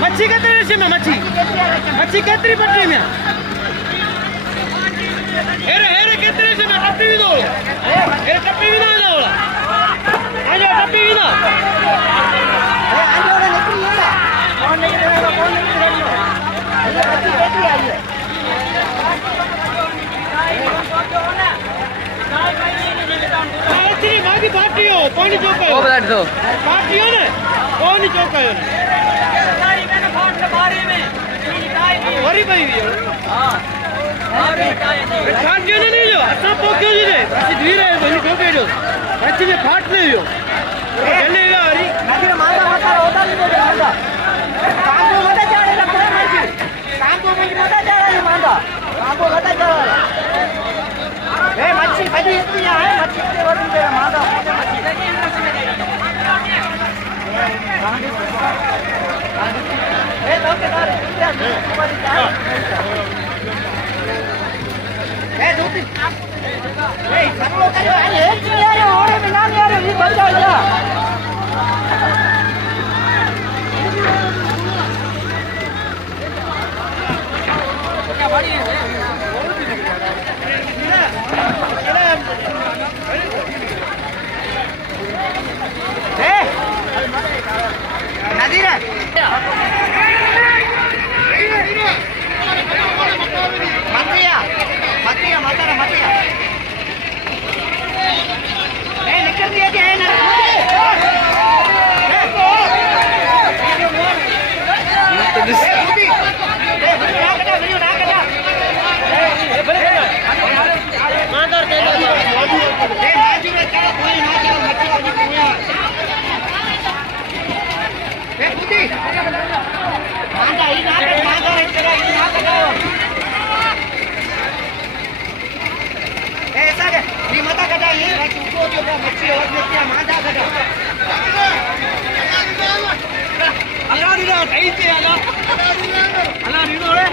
मच्छी कितने रेशे में मच्छी मच्छी कितनी पटरी में हेरे हेरे कितने रेशे में टप्पी भी दो हेरे टप्पी भी ना दो आ जाओ टप्पी भी ना कौन नहीं रहेगा कौन नहीं रहेगा इतनी भागी पार्टी हो कौन चौका हो बता दो पार्टी हो ना कौन चौका हो वरी भाई भी हां फाट क्यों नहीं जो अच्छा पोक्यो जी ने अच्छी धीरे है वही ठोके जो अच्छी में फाट नहीं हो चलेगा हरी नदी मांदा मत होता नहीं तो मांदा काम को मत जाने रखना नहीं काम को मत जाने मांदा काम को मत जाने ए मच्छी बड़ी इतनी है मच्छी के वजन पे मांदा ए तो के दारे ए दूसरी ए सब लोग का है यार और में नाम यार ये बच जा क्या बड़ी है ए नदीरा मतिया मतिया माता मतिया ए निकल दिया क्या है ना ऐसा है रीमता कटा ये उसको जो मच्छी और में क्या मांदा कटा अल्लाह रीना सही से अल्लाह रीनो रे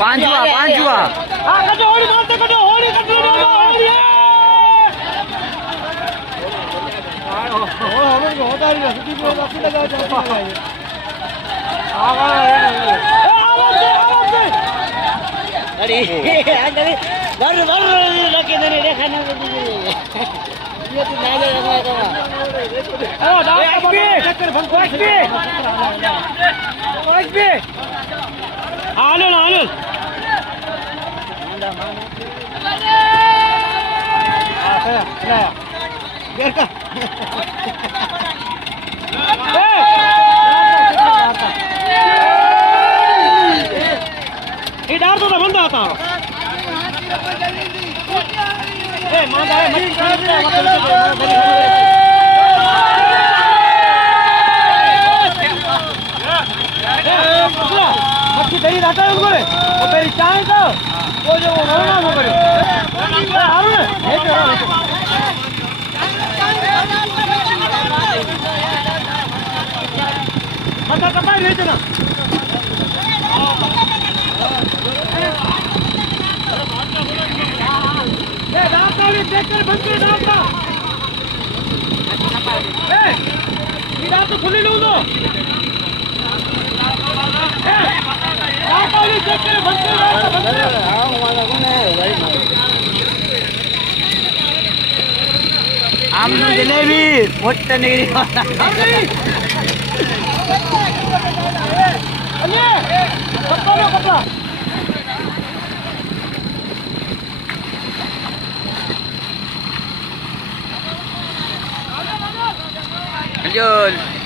पांच हुआ हां कटो होड़ी मारते कटो होड़ी कटो होड़ी होता रही है सीधी को लगा जाता है अरे baru lagi dari dia kan apa dia tuh nanya sama oh dah XB alun saya biarkan इधर तो बंद आता मच्छी तेरी रहता है उनको वो तेरी चाय का वो जो वो ना वो करो हारू ने मच्छा कपाई ले चला देखकर बंद कर डालता ये रात तो खुली लूं दो देखकर बंद कर आमने जलेबी मोठ्या निगरी कपड़ा lanjut